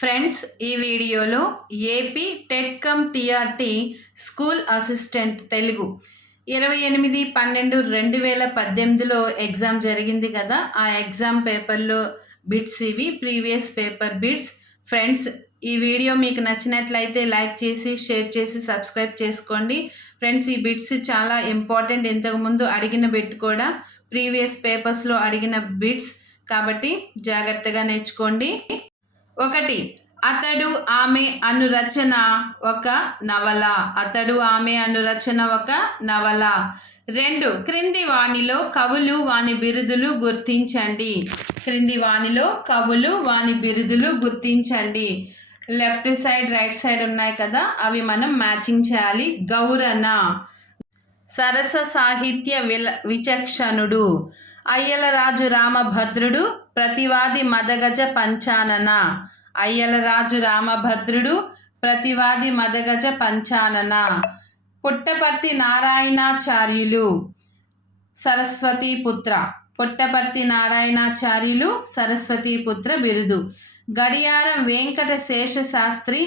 Friends, ఈ వీడియోలో AP TET cum TRT school assistant Telugu 28/12/2018లో ఎగ్జామ్ జరిగింది కదా. ఆ ఎగ్జామ్ పేపర్లో బిట్స్ ఇవి, ప్రీవియస్ పేపర్ బిట్స్. ఫ్రెండ్స్, ఈ వీడియో మీకు నచ్చినట్లయితే లైక్ చేసి, షేర్ చేసి, సబ్స్క్రైబ్ చేసుకోండి. ఫ్రెండ్స్, ఈ బిట్స్ చాలా ఇంపార్టెంట్. ఇంతకుముందు అడిగిన బిట్ కూడా ప్రీవియస్ పేపర్స్లో అడిగిన బిట్స్ కాబట్టి జాగ్రత్తగా నేర్చుకోండి. 1. అతడు ఆమె అను రచన ఒక నవల. అతడు ఆమె అను రచన ఒక నవల. 2. క్రింది వానిలో కవులు వాని బిరుదులు గుర్తించండి. క్రింది వానిలో కవులు వాని బిరుదులు గుర్తించండి. లెఫ్ట్ సైడ్, రైట్ సైడ్ ఉన్నాయి కదా, అవి మనం మ్యాచింగ్ చేయాలి. గౌరన, సరస సాహిత్య విచక్షణుడు. అయ్యలరాజు రామభద్రుడు, ప్రతివాది మదగజ పంచానన. అయ్యలరాజు రామభద్రుడు, ప్రతివాది మదగజ పంచానన. పుట్టపర్తి నారాయణాచార్యులు, సరస్వతీపుత్ర. పుట్టపర్తి నారాయణాచార్యులు, సరస్వతీపుత్ర బిరుదు. గడియారం వెంకట శేషశాస్త్రి,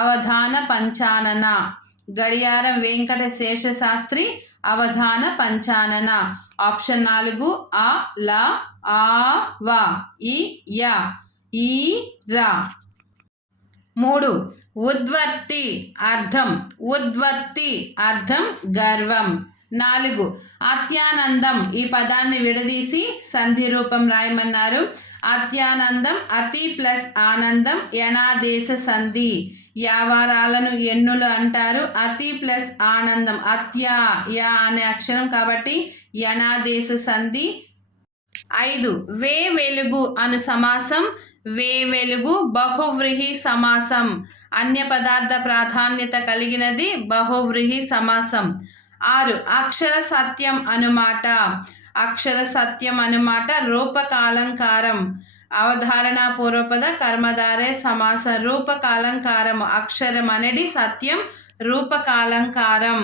అవధాన పంచానన. గడియారం వెంకట శేషశాస్త్రి, అవధాన పంచానన. ఆప్షన్ 4 ఆ, ల, ఆ, వ, ఈ, య, ఈ, రా. 3. ఉద్వర్తి అర్థం. ఉద్వర్తి అర్థం గర్వం. 4. అత్యానందం, ఈ పదాన్ని విడదీసి సంధి రూపం రాయమన్నారు. అత్యానందం అతి ప్లస్ ఆనందం, యనాదేశ సంధి. యావారాలను ఎన్నులు అంటారు. అతి ప్లస్ ఆనందం, అత్యా, యా అనే అక్షరం కాబట్టి యనాదేశ సంధి. 5. వే వెలుగు అను సమాసం. వే వెలుగు బహువ్రీహి సమాసం. అన్య పదార్థ ప్రాధాన్యత కలిగినది బహువ్రీహి సమాసం. 6. అక్షర సత్యం అనుమాట. అక్షర సత్యం అనుమాట రూపకాలంకారం. అవధారణ పూర్వపద కర్మధారే సమాసం. రూపకాలంకారం అక్షరం అనేది సత్యం, రూపకాలంకారం.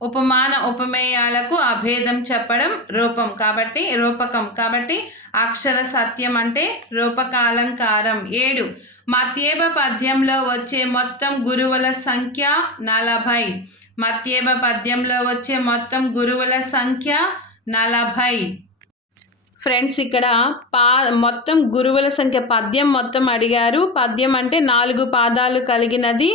ఉపమాన ఉపమేయాలకు అభేదం చెప్పడం రూపం కాబట్టి రూపకం కాబట్టి అక్షర సత్యం అంటే రూపకాలంకారం. 7. మత్యేబ పద్యంలో వచ్చే మొత్తం గురువుల సంఖ్య 40. మత్యేబ పద్యంలో వచ్చే మొత్తం గురువుల సంఖ్య 40. ఫ్రెండ్స్, ఇక్కడ మొత్తం గురువుల సంఖ్య పద్యం మొత్తం అడిగారు. పద్యం అంటే 4 పాదాలు కలిగినది.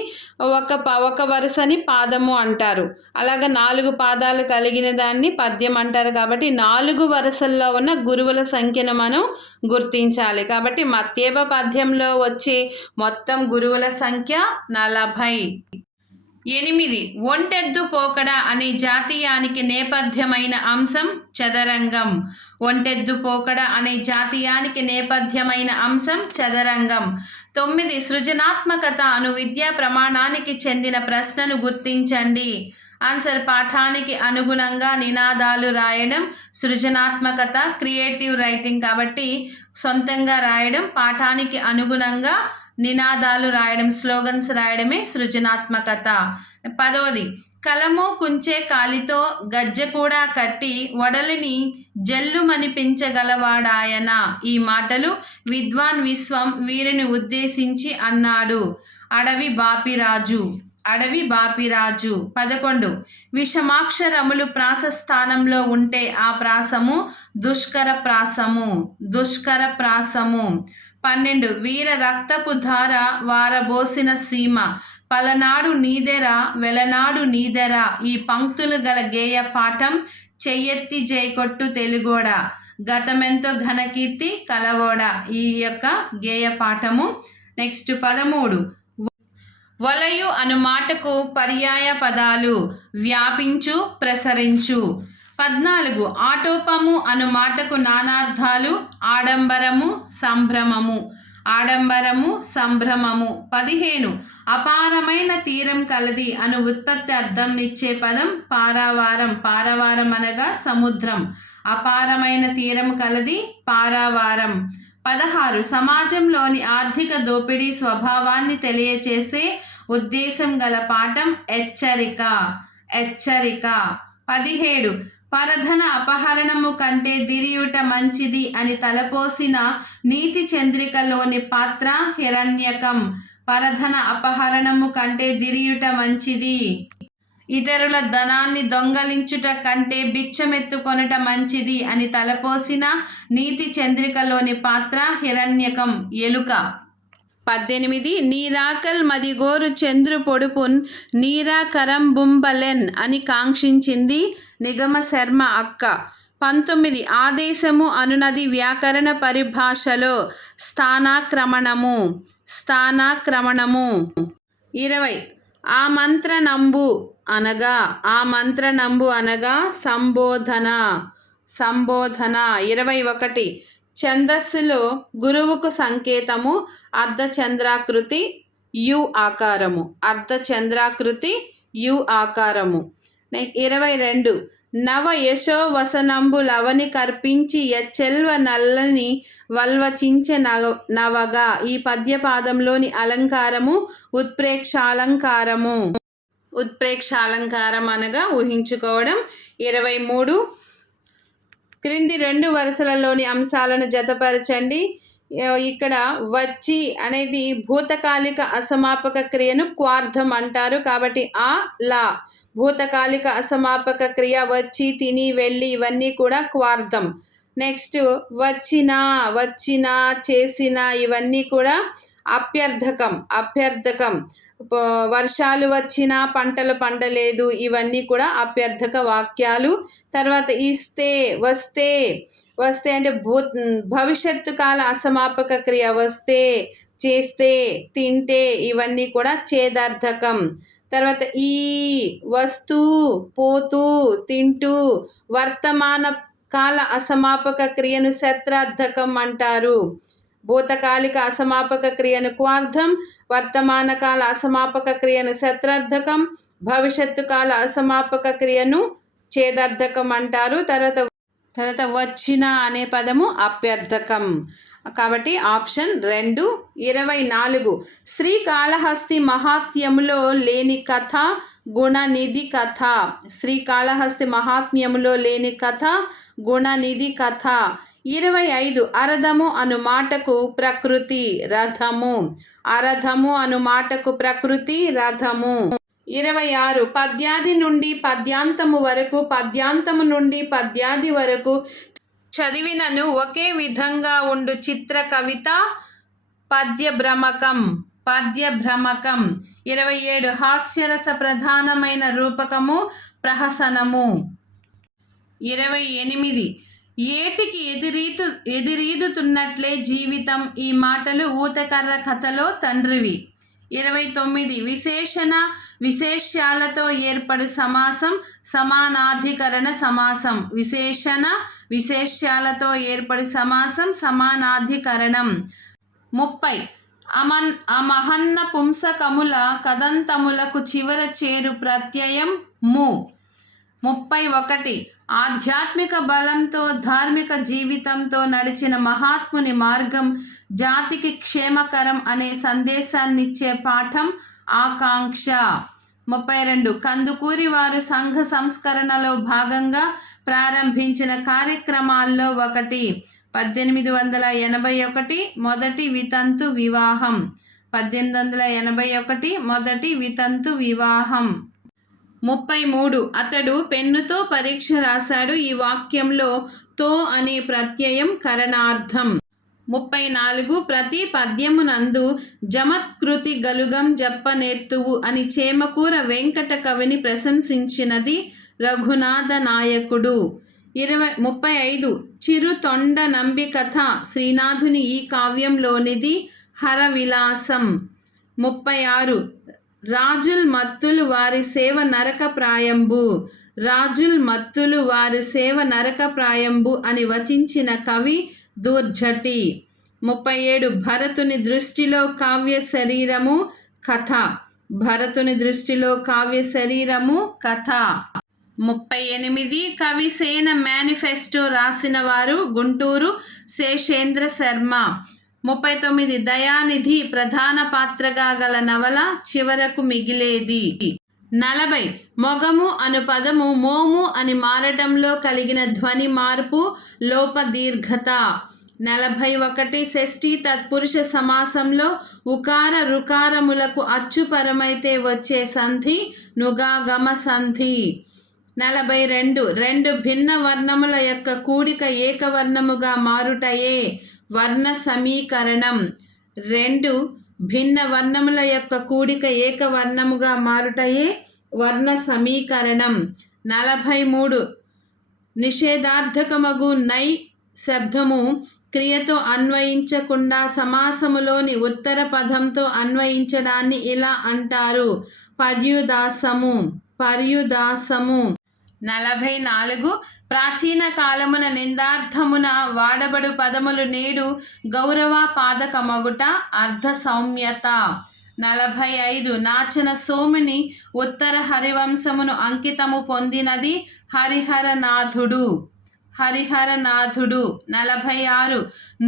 ఒక వరుసని పాదము అంటారు. అలాగా 4 పాదాలు కలిగిన దాన్ని పద్యం అంటారు. కాబట్టి 4 వరుసల్లో ఉన్న గురువుల సంఖ్యను మనం గుర్తించాలి. కాబట్టి మత్యేబ పద్యంలో వచ్చే మొత్తం గురువుల సంఖ్య 40. 8. ఒంటెద్దు పోకడ అనే జాతీయానికి నేపథ్యమైన అంశం చదరంగం. ఒంటెద్దు పోకడ అనే జాతీయానికి నేపథ్యమైన అంశం చదరంగం. 9. సృజనాత్మకత అను విద్యా ప్రమాణానికి చెందిన ప్రశ్నను గుర్తించండి. ఆన్సర్ పాఠానికి అనుగుణంగా నినాదాలు రాయడం సృజనాత్మకత, క్రియేటివ్ రైటింగ్ కాబట్టి సొంతంగా రాయడం, పాఠానికి అనుగుణంగా నినాదాలు రాయడం, స్లోగన్స్ రాయడమే సృజనాత్మకత. 10. కలము కుంచే కాలితో గజ్జె కూడా కట్టి వడలిని జల్లుమనిపించగలవాడాయన. ఈ మాటలు విద్వాన్ విశ్వం వీరిని ఉద్దేశించి అన్నాడు. అడవి బాపిరాజు. అడవి బాపిరాజు. 11. విషమాక్షరములు ప్రాస స్థానంలో ఉంటే ఆ ప్రాసము దుష్కర ప్రాసము. దుష్కర ప్రాసము. 12. వీర రక్తపు ధార వారబోసిన సీమ, పలనాడు నీదెర వెలనాడు నీదెర. ఈ పంక్తులు గల గేయ పాఠం చెయ్యెత్తి జైకొట్టు తెలుగోడ, గతమెంతో ఘనకీర్తి కలవోడ. ఈ యొక్క గేయ పాఠము. నెక్స్ట్ 13. వలయు అను మాటకు పర్యాయ పదాలు వ్యాపించు, ప్రసరించు. 14. ఆటోపము అను మాటకు నానార్థాలు ఆడంబరము, సంభ్రమము. ఆడంబరము, సంభ్రమము. 15. అపారమైన తీరం కలది అను ఉత్పత్తి అర్థంనిచ్చే పదం పారావారం. పారావారం అనగా సముద్రం. అపారమైన తీరం కలది పారావారం. 16. సమాజంలోని ఆర్థిక దోపిడీ స్వభావాన్ని తెలియచేసే ఉద్దేశం గల పాఠం హెచ్చరిక. హెచ్చరిక. 17. పరధన అపహరణము కంటే దిరియుట మంచిది అని తలపోసిన నీతి చంద్రికలోని పాత్ర హిరణ్యకం. పరధన అపహరణము కంటే దిరియుట మంచిది. ఇతరుల ధనాన్ని దొంగలించుట కంటే బిచ్చమెత్తుకొనుట మంచిది అని తలపోసిన నీతి చంద్రికలోని పాత్ర హిరణ్యకం ఎలుక. 18 నీరాకల్ మదిగోరు చంద్రు పొడుపున్ నీరాకరంబుంబలెన్ అని కాంక్షించింది నిగమ శర్మ అక్క. 19 ఆదేశము అనునది వ్యాకరణ పరిభాషలో స్థానాక్రమణము. 20 ఆమంత్రణంబు అనగా సంబోధన. 21 ఛందస్సులో గురువుకు సంకేతము అర్ధచంద్రాకృతి యు ఆకారము. 22 నవ యశో వసనంబు లవని కర్పించి యచ్చెల్వ నల్లని వల్వచించె నవగా. ఈ పద్యపాదంలోని అలంకారము ఉత్ప్రేక్షాలంకారం అనగా ఊహించుకోవడం. 23 క్రింది 2 వరుసలలోని అంశాలను జతపరచండి. ఇక్కడ వచ్చి అనేది భూతకాలిక అసమాపక క్రియను క్వార్థం అంటారు. కాబట్టి లా భూతకాలిక అసమాపక క్రియ వచ్చి, తిని, వెళ్ళి ఇవన్నీ కూడా క్వార్థం. నెక్స్ట్ వచ్చిన, చేసిన ఇవన్నీ కూడా అభ్యర్థకం. వర్షాలు వచ్చినా పంటలు పండలేదు ఇవన్నీ కూడా అభ్యర్థక వాక్యాలు. తర్వాత వస్తే అంటే భవిష్యత్తు కాల అసమాపక క్రియ వస్తే, చేస్తే, తింటే ఇవన్నీ కూడా ఛేదార్థకం. తర్వాత వస్తూ, పోతూ, తింటూ వర్తమాన కాల అసమాపక క్రియను శత్రార్థకం అంటారు. భూతకాలిక అసమాపక క్రియను క్వార్థం, వర్తమాన కాల అసమాపక క్రియను శత్రార్థకం, భవిష్యత్తు కాల అసమాపక క్రియను ఛేదార్థకం అంటారు. తర్వాత వచ్చిన అనే పదము అభ్యర్థకం. కాబట్టి ఆప్షన్ 2. 24 శ్రీకాళహస్తి మహాత్మ్యములో లేని కథ గుణనిధి కథ. శ్రీకాళహస్తి మహాత్మ్యములో లేని కథ గుణనిధి కథ. 25 అరధము అను మాటకు ప్రకృతి రథము. 26 పద్యాది నుండి పద్యాంతము వరకు, పద్యాంతము నుండి పద్యాది వరకు చదివినను ఒకే విధంగా ఉండు చిత్ర కవిత పద్యభ్రమకం. 27 హాస్యరస ప్రధానమైన రూపకము ప్రహసనము. 28 ఏటికి ఎదురీదుతున్నట్లే జీవితం. ఈ మాటలు ఊతకర్ర కథలో తండ్రివి. 29 విశేష్యాలతో ఏర్పడు సమాసం సమానాధికరణ సమాసం. విశేష్యాలతో ఏర్పడు సమాసం సమానాధికరణం. 30 అమహన్న పుంసకముల కదంతములకు చివర చేరు ప్రత్యయం ము. 31 ఆధ్యాత్మిక బలంతో ధార్మిక జీవితంతో నడిచిన మహాత్ముని మార్గం జాతికి క్షేమకరం అనే సందేశాన్నిచ్చే పాఠం ఆకాంక్ష. 32 కందుకూరి వారు సంఘ సంస్కరణలో భాగంగా ప్రారంభించిన కార్యక్రమాల్లో ఒకటి 1881 మొదటి వితంతు వివాహం. 1881 మొదటి వితంతు వివాహం. 33 అతడు పెన్నుతో పరీక్ష రాశాడు. ఈ వాక్యంలో తో అనే ప్రత్యయం కరణార్థం. 34 ప్రతి పద్యమునందు జమత్కృతి గలుగం జప్పనేర్తువు అని చేమకూర వెంకట కవిని ప్రశంసించినది రఘునాథ నాయకుడు. 35 చిరు తొండ నంబి కథ శ్రీనాథుని ఈ కావ్యంలోనిది హరవిలాసం. 36 రాజుల్ మత్తులు వారి సేవ నరక ప్రాయంబు. అని వచించిన కవి దూర్జటి. 37 భరతుని దృష్టిలో కావ్య శరీరము కథ. 38 కవిసేన మేనిఫెస్టో రాసిన వారు గుంటూరు శేషేంద్ర శర్మ. 39 దయానిధి ప్రధాన పాత్రగా గల నవల చివరకు మిగిలేది. 40 మొగము అను పదము మోము అని మారటంలో కలిగిన ధ్వని మార్పు లోపదీర్ఘత. 41 షష్ఠీ తత్పురుష సమాసంలో ఉకార రుకారములకు అచ్చుపరమైతే వచ్చే సంధి నుగాగమ సంధి. 42 రెండు భిన్న వర్ణముల యొక్క కూడిక ఏకవర్ణముగా మారుటయే వర్ణ సమీకరణం. రెండు భిన్న వర్ణముల యొక్క కూడిక ఏకవర్ణముగా మారుటయే వర్ణ సమీకరణం. 43 నిషేధార్థకమగు నై శబ్దము క్రియతో అన్వయించకుండా సమాసములోని ఉత్తర పదంతో అన్వయించడాన్ని ఇలా అంటారు పర్యుదాసము. 44 ప్రాచీన కాలమున నిందార్థమున వాడబడు పదములు నేడు గౌరవాపాదకమగుట అర్ధ సౌమ్యత. 45 నాచన సోముని ఉత్తర హరివంశమును అంకితము పొందినది హరిహరనాథుడు. 46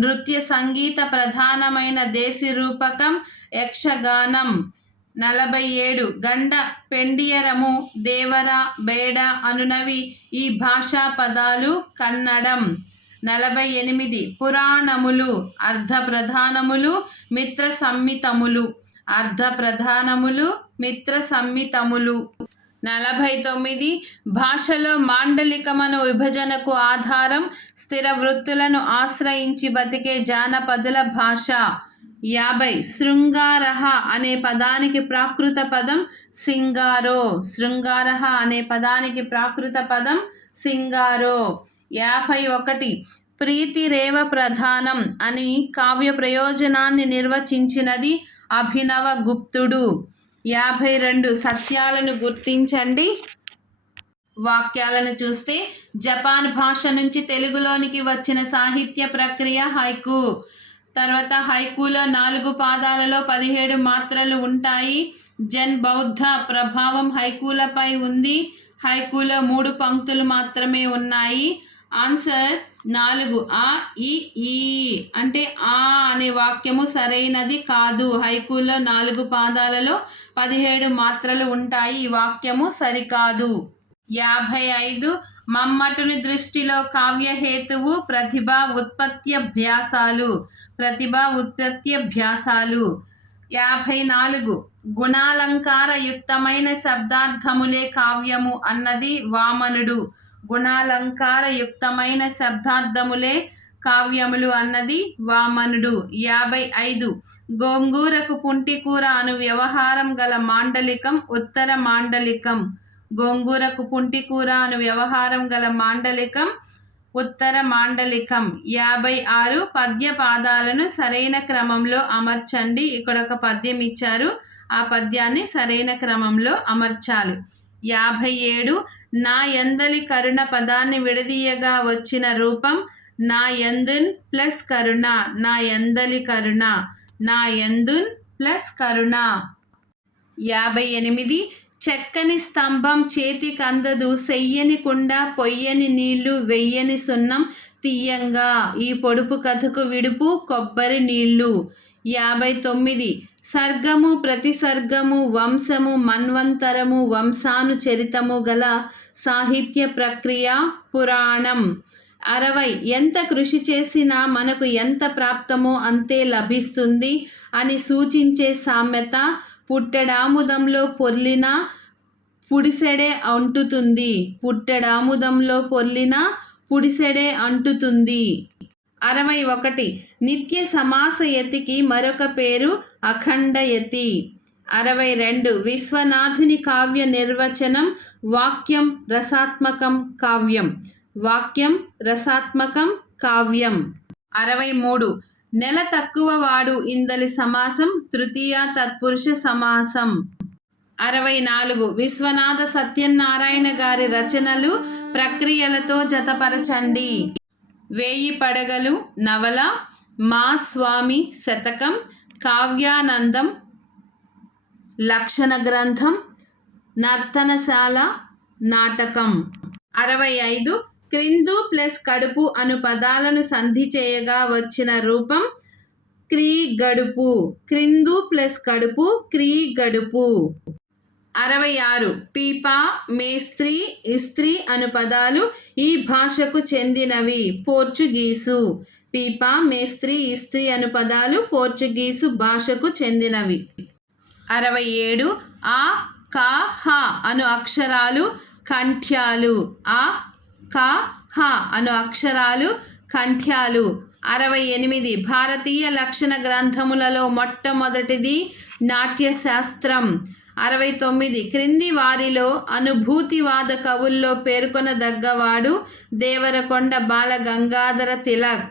నృత్య సంగీత ప్రధానమైన దేశీ రూపకం యక్షగానం. 47 గండ పెండియరము దేవర బేడ అనునవి ఈ భాషా పదాలు కన్నడం. 48 పురాణములు అర్ధ ప్రధానములు మిత్ర సంహితములు. 49 భాషలో మాండలికమను విభజనకు ఆధారం స్థిర వృత్తులను ఆశ్రయించి బతికే జానపదుల భాష. 50 శృంగారః అనే పదానికి ప్రాకృత పదం సింగారో. శృంగారః అనే పదానికి ప్రాకృత పదం సింగారో. 51 ప్రీతిరేవ ప్రధానం అని కావ్య ప్రయోజనాన్ని నిర్వచించినది అభినవ గుప్తుడు. 52 సత్యాలను గుర్తించండి. వాక్యాలను చూస్తే జపాన్ భాష నుంచి తెలుగులోనికి వచ్చిన సాహిత్య ప్రక్రియ హైకు. తర్వాత హైకులో 4 పాదాలలో 17 మాత్రలు ఉంటాయి. జన్ బౌద్ధ ప్రభావం హైకులపై ఉంది. హైకులో 3 పంక్తులు మాత్రమే ఉన్నాయి. ఆన్సర్ 4 ఆ ఈ ఈ అంటే ఆ అనే వాక్యము సరైనది కాదు. హైకులో 4 పాదాలలో 17 మాత్రలు ఉంటాయి. ఈ వాక్యము సరికాదు. 55 మమ్మటుని దృష్టిలో కావ్యహేతువు ప్రతిభా ఉత్పత్త్యభ్యాసాలు. 54 గుణాలంకార యుక్తమైన శబ్దార్థములే కావ్యము అన్నది వామనుడు. గుణాలంకార యుక్తమైన శబ్దార్థములే కావ్యములు అన్నది వామనుడు. 55 గోంగూరకు పుంటికూర అను వ్యవహారం గల మాండలికం ఉత్తర మాండలికం. గోంగూరకు పుంటికూర అను వ్యవహారం గల మాండలికం ఉత్తర మాండలికం. 56 పద్య పాదాలను సరైన క్రమంలో అమర్చండి. ఇక్కడ ఒక పద్యం ఇచ్చారు, ఆ పద్యాన్ని సరైన క్రమంలో అమర్చాలి. 57 నా యందలి కరుణ పదాన్ని విడదీయగా వచ్చిన రూపం నా యందున్ ప్లస్ కరుణ. నా యందలి కరుణ, నా యందున్ ప్లస్ కరుణ. 58 చెక్కని స్తంభం చేతికందదు సెయ్యని కుండ పొయ్యని నీళ్లు వెయ్యని సున్నం తీయంగా. ఈ పొడుపు కథకు విడుపు కొబ్బరి నీళ్లు. 59 సర్గము ప్రతిసర్గము వంశము మన్వంతరము వంశానుచరితము గల సాహిత్య ప్రక్రియ పురాణం. 60 ఎంత కృషి చేసినా మనకు ఎంత ప్రాప్తమో అంతే లభిస్తుంది అని సూచించే సామెత పుట్టెడాముదంలో పొర్లిన పుడిసెడే అంటుతుంది. పుట్టెడాముదంలో పొర్లిన పుడిసెడే అంటుతుంది. 61 నిత్య సమాస యతికి మరొక పేరు అఖండ యతి. 62 విశ్వనాథుని కావ్య నిర్వచనం వాక్యం రసాత్మకం కావ్యం. వాక్యం రసాత్మకం కావ్యం. 63 నెల తక్కువ వాడు ఇందలి సమాసం తృతీయ తత్పురుష సమాసం. 64 విశ్వనాథ సత్యనారాయణ గారి రచనలు ప్రక్రియలతో జతపరచండి. 1000 పడగలు నవల, మా స్వామి శతకం, కావ్యానందం లక్షణ గ్రంథం, నర్తనశాల నాటకం. 65 క్రిందు ప్లస్ కడుపు అను పదాలను సంధి చేయగా వచ్చిన రూపం క్రీ గడుపు. క్రిందు ప్లస్ కడుపు క్రీ గడుపు. 66 పీపా, మేస్త్రి, ఇస్త్రీ అను పదాలు ఈ భాషకు చెందినవి. పోర్చుగీసు. పీపా, మేస్త్రి, ఇస్త్రీ అను పదాలు పోర్చుగీసు భాషకు చెందినవి. 67 ఆ, క, హ అను అక్షరాలు కంఠ్యాలు. ఆ, క, హ అను అక్షరాలు కంఠ్యాలు. 68 భారతీయ లక్షణ గ్రంథములలో మొట్టమొదటిది నాట్యశాస్త్రం. 69 క్రింది వారిలో అనుభూతివాద కవుల్లో పేర్కొనదగ్గవాడు దేవరకొండ బాలగంగాధర తిలక్.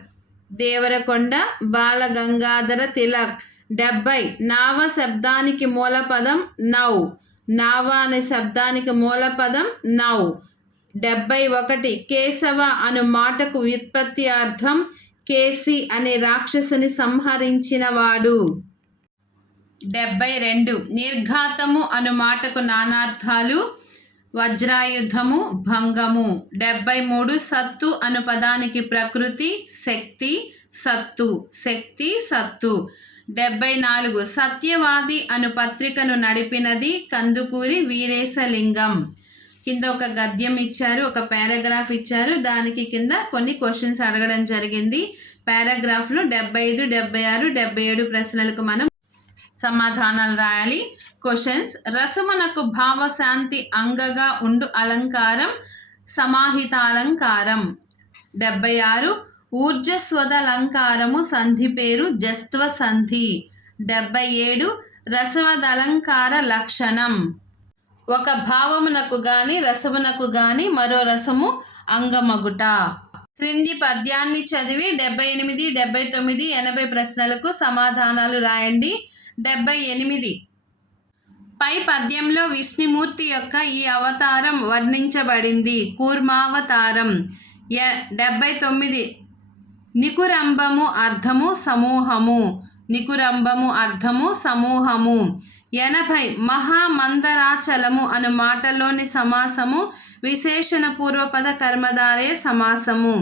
దేవరకొండ బాలగంగాధర తిలక్. 70 నావ శబ్దానికి మూలపదం నౌ. నావ అనే శబ్దానికి మూలపదం నౌ. 71 కేశవ అను మాటకు వ్యుత్పత్తి అర్థం కేసి అనే రాక్షసుని సంహరించినవాడు. 72 నిర్ఘాతము అను మాటకు నానార్థాలు వజ్రాయుధము, భంగము. 73 సత్తు అను పదానికి ప్రకృతి శక్తి, సత్తు. శక్తి, సత్తు. 74 సత్యవాది అను పత్రికను నడిపినది కందుకూరి వీరేశలింగం. కింద ఒక గద్యం ఇచ్చారు, ఒక పారాగ్రాఫ్ ఇచ్చారు, దానికి కింద కొన్ని క్వశ్చన్స్ అడగడం జరిగింది. పారాగ్రాఫ్లో 75, 76, 77 ప్రశ్నలకు మనం సమాధానాలు రాయాలి. క్వశ్చన్స్: రసమునకు భావశాంతి అంగగా ఉండు అలంకారం సమాహితాలంకారం. 76 ఊర్జస్వదలంకారము సంధి పేరు జస్త్వ సంధి. 77 రసవదలంకార లక్షణం. ఒక భావమునకు గాని రసమునకు గాని మరో రసము అంగమగుట. క్రింది పద్యాన్ని చదివి 78, 79, 80 ప్రశ్నలకు సమాధానాలు రాయండి. 78 పై పద్యంలో విష్ణుమూర్తి యొక్క ఈ అవతారం వర్ణించబడింది. కూర్మావతారం. 79 నికురంబము అర్థము సమూహము. నికురంబము అర్థము సమూహము. 80 మహామందరాచలము అను మాటలోని సమాసము విశేషణ పూర్వపద కర్మధారయ సమాసము.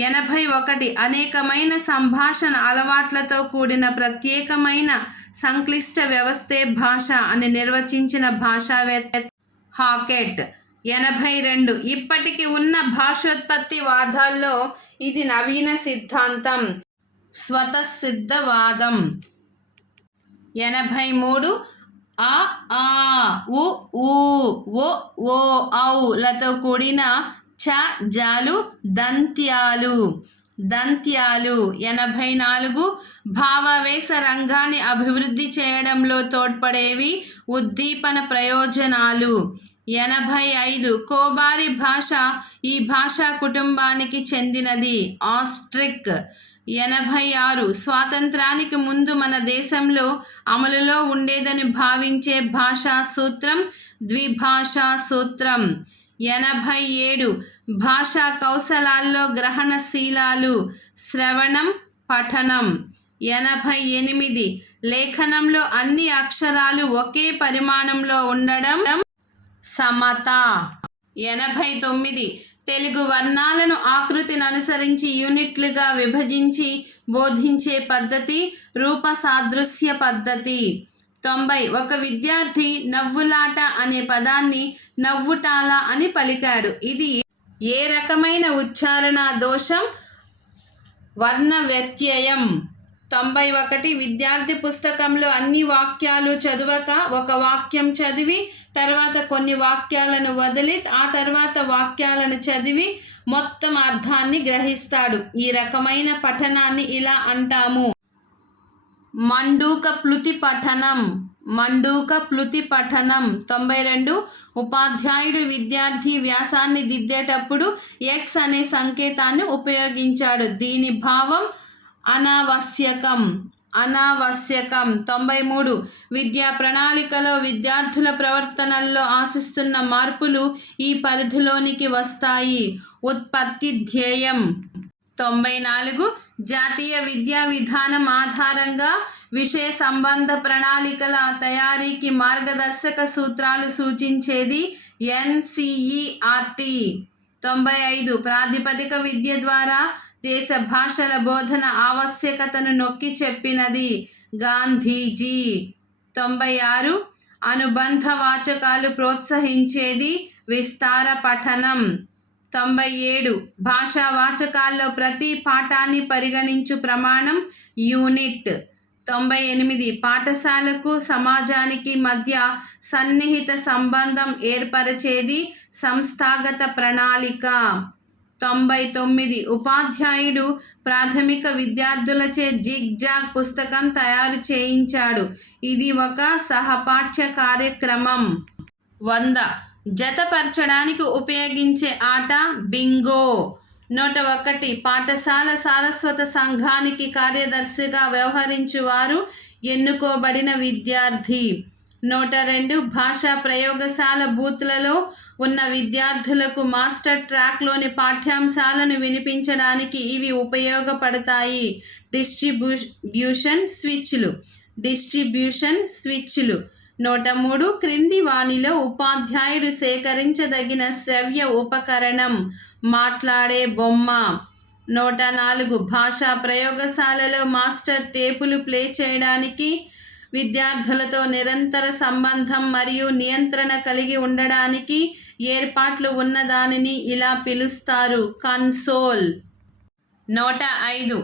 81 అనేకమైన సంభాషణ అలవాట్లతో కూడిన ప్రత్యేకమైన సంక్లిష్ట వ్యవస్థే భాష అని నిర్వచించిన భాషావేత్త హాకెట్. 82 ఇప్పటికి ఉన్న భాషోత్పత్తి వాదాల్లో ఇది నవీన సిద్ధాంతం, స్వతసిద్ధవాదం. 83 ఆ, ఆ, ఉ, ఊ, ఓ, ఓ, ఔ లతో కూడిన చ, జాలు దంత్యాలు. దంత్యాలు. 84 భావావేశ రంగాన్ని అభివృద్ధి చేయడంలో తోడ్పడేవి ఉద్దీపన ప్రయోజనాలు. 85 కోబారి భాష ఈ భాషా కుటుంబానికి చెందినది, ఆస్ట్రిక్. 86 స్వాతంత్రానికి ముందు మన దేశంలో అమలులో ఉండేదని భావించే భాషా సూత్రం ద్విభాషా సూత్రం. 87 భాషా కౌశలాల్లో గ్రహణశీలాలు శ్రవణం, పఠనం. 88 లేఖనంలో అన్ని అక్షరాలు ఒకే పరిమాణంలో ఉండడం సమత. 89 తెలుగు వర్ణాలను ఆకృతిని అనుసరించి యూనిట్లుగా విభజించి బోధించే పద్ధతి రూపసాదృశ్య పద్ధతి. 90 ఒక విద్యార్థి నవ్వులాట అనే పదాన్ని నవ్వుటాల అని పలికాడు. ఇది ఏ రకమైన ఉచ్చారణ దోషం? వర్ణ వ్యత్యయం. 91 విద్యార్థి పుస్తకంలో అన్ని వాక్యాలు చదవక ఒక వాక్యం చదివి తర్వాత కొన్ని వాక్యాలను వదిలి ఆ తర్వాత వాక్యాలను చదివి మొత్తం అర్థాన్ని గ్రహిస్తాడు. ఈ రకమైన పఠనాన్ని ఇలా అంటాము మండూక ప్లుతి పఠనం. మండూక ప్లుతి పఠనం. 92 ఉపాధ్యాయుడు విద్యార్థి వ్యాసాన్ని దిద్దేటప్పుడు ఎక్స్ అనే సంకేతాన్ని ఉపయోగించాడు. దీని భావం అనావశ్యకం. అనావశ్యకం. 93 విద్యా ప్రణాళికలో విద్యార్థుల ప్రవర్తనల్లో ఆశిస్తున్న మార్పులు ఈ పరిధిలోనికి వస్తాయి. ఉత్పత్తి ధ్యేయం. 94 జాతీయ విద్యా విధానం ఆధారంగా విషయ సంబంధ ప్రణాళికల తయారీకి మార్గదర్శక సూత్రాలు సూచించేది ఎన్సిఈఆర్టీ. 95 ప్రాతిపదిక విద్య ద్వారా దేశ భాషల బోధన ఆవశ్యకతను నొక్కి చెప్పినది గాంధీజీ. 96 అనుబంధ వాచకాలు ప్రోత్సహించేది విస్తార పఠనం. 97. భాషా వాచకాల్లో ప్రతి పాఠాన్ని పరిగణించు ప్రమాణం యూనిట్. 98. పాఠశాలకు సమాజానికి మధ్య సన్నిహిత సంబంధం ఏర్పరచేది సంస్థాగత ప్రణాళిక. 99. ఉపాధ్యాయుడు ప్రాథమిక విద్యార్థులచే జిగ్ జాగ్ పుస్తకం తయారు చేయించాడు. ఇది ఒక సహపాఠ్య కార్యక్రమం. 100. జతపరచడానికి ఉపయోగించే ఆట బింగో. 101. పాఠశాల సారస్వత సంఘానికి కార్యదర్శిగా వ్యవహరించువారు ఎన్నుకోబడిన విద్యార్థి. 102. భాషా ప్రయోగశాల బూత్లలో ఉన్న విద్యార్థులకు మాస్టర్ ట్రాక్లోని పాఠ్యాంశాలను వినిపించడానికి ఇవి ఉపయోగపడతాయి. డిస్ట్రిబ్యూషన్ స్విచ్లు. 103. క్రింది వానిలో ఉపాధ్యాయుడు సేకరించదగిన శ్రవ్య ఉపకరణం మాట్లాడే బొమ్మ. 104. భాషా ప్రయోగశాలలో మాస్టర్ టేపులు ప్లే చేయడానికి, విద్యార్థులతో నిరంతర సంబంధం మరియు నియంత్రణ కలిగి ఉండడానికి ఏర్పాట్లు ఉన్నదానిని ఇలా పిలుస్తారు: కన్సోల్. 105.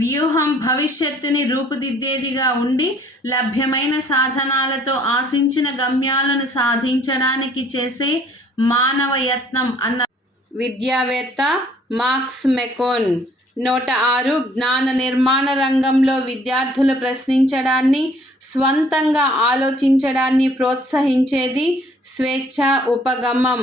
వ్యూహం భవిష్యత్తుని రూపుదిద్దేదిగా ఉండి లభ్యమైన సాధనాలతో ఆశించిన గమ్యాలను సాధించడానికి చేసే మానవ యత్నం అన్న విద్యావేత్త మార్క్స్ మెకోన్. 106. జ్ఞాన నిర్మాణ రంగంలో విద్యార్థులు ప్రశ్నించడాన్ని, స్వంతంగా ఆలోచించడాన్ని ప్రోత్సహించేది స్వేచ్ఛా ఉపగమం.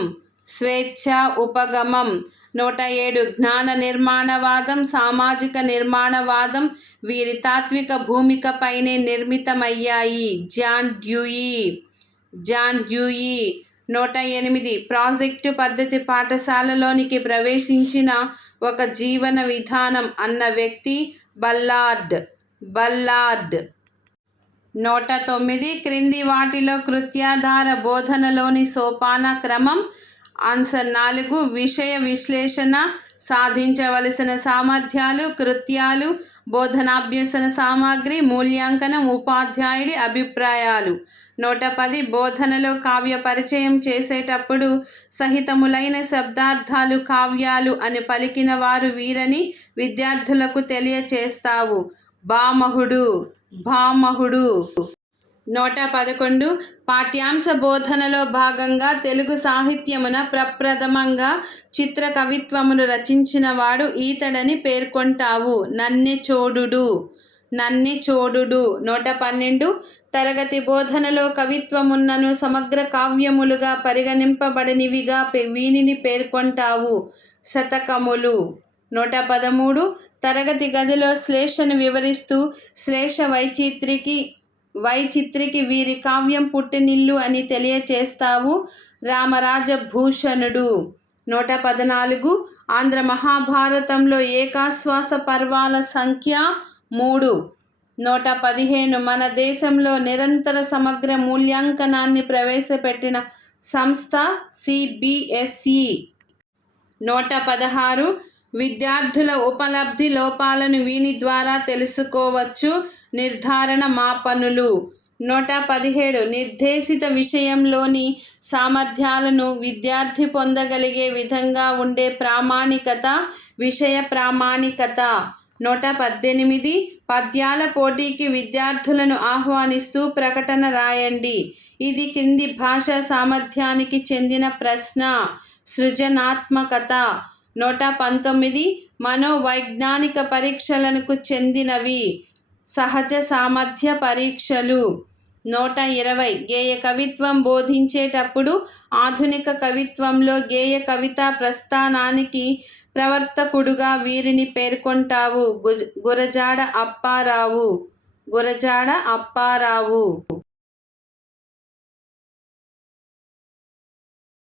107. జ్ఞాన నిర్మాణవాదం, సామాజిక నిర్మాణవాదం వీరి తాత్విక భూమికపైనే నిర్మితమయ్యాయి. John Dewey. 108. ప్రాజెక్టు పద్ధతి పాఠశాలలోనికి ప్రవేశించిన ఒక జీవన విధానం అన్న వ్యక్తి బల్లార్డ్. 109. క్రింది వాటిలో కృత్యాధార బోధనలోని సోపాన క్రమం. ఆన్సర్ 4. విషయ విశ్లేషణ, సాధించవలసిన సామర్థ్యాలు, కృత్యాలు, బోధనాభ్యసన సామగ్రి, మూల్యాంకనం, ఉపాధ్యాయుడి అభిప్రాయాలు. 110. బోధనలో కావ్య పరిచయం చేసేటప్పుడు సహితములైన శబ్దార్థాలు కావ్యాలు అని పలికిన వారు వీరని విద్యార్థులకు తెలియచేస్తావు. భామహుడు. 111. పాఠ్యాంశ బోధనలో భాగంగా తెలుగు సాహిత్యమున ప్రప్రథమంగా చిత్ర కవిత్వమును రచించిన వాడు ఈతడని పేర్కొంటావు. నన్నెచోడుడు. 112. తరగతి బోధనలో కవిత్వమున్నను సమగ్ర కావ్యములుగా పరిగణింపబడనివిగా వీనిని పేర్కొంటావు. శతకములు. 113. తరగతి గదిలో శ్లేషను వివరిస్తూ శ్లేష వైచిత్రికి వీరి కావ్యం పుట్టినిల్లు అని తెలియచేస్తావు. రామరాజభూషణుడు. 114. ఆంధ్ర మహాభారతంలో ఏకాశ్వాస పర్వాల సంఖ్య 3. 115. మన దేశంలో నిరంతర సమగ్ర మూల్యాంకనాన్ని ప్రవేశపెట్టిన సంస్థ CBSE. 116. విద్యార్థుల ఉపలబ్ధి లోపాలను వీని ద్వారా తెలుసుకోవచ్చు. నిర్ధారణ మాపనులు. 117. నిర్దేశిత విషయంలోని సామర్థ్యాలను విద్యార్థి పొందగలిగే విధంగా ఉండే ప్రామాణికత విషయ ప్రామాణికత. 118. పద్యాల పోటీకి విద్యార్థులను ఆహ్వానిస్తూ ప్రకటన రాయండి. ఇది క్రింది భాషా సామర్థ్యానికి చెందిన ప్రశ్న. సృజనాత్మకత. 119. మనోవైజ్ఞానిక పరీక్షలకు చెందినవి. సహజ సామర్థ్య పరీక్షలు. 120. గేయ కవిత్వం బోధించేటప్పుడు ఆధునిక కవిత్వంలో గేయ కవితా ప్రస్థానానికి ప్రవర్తకుడుగా వీరిని పేర్కొంటావు. గురజాడ అప్పారావు.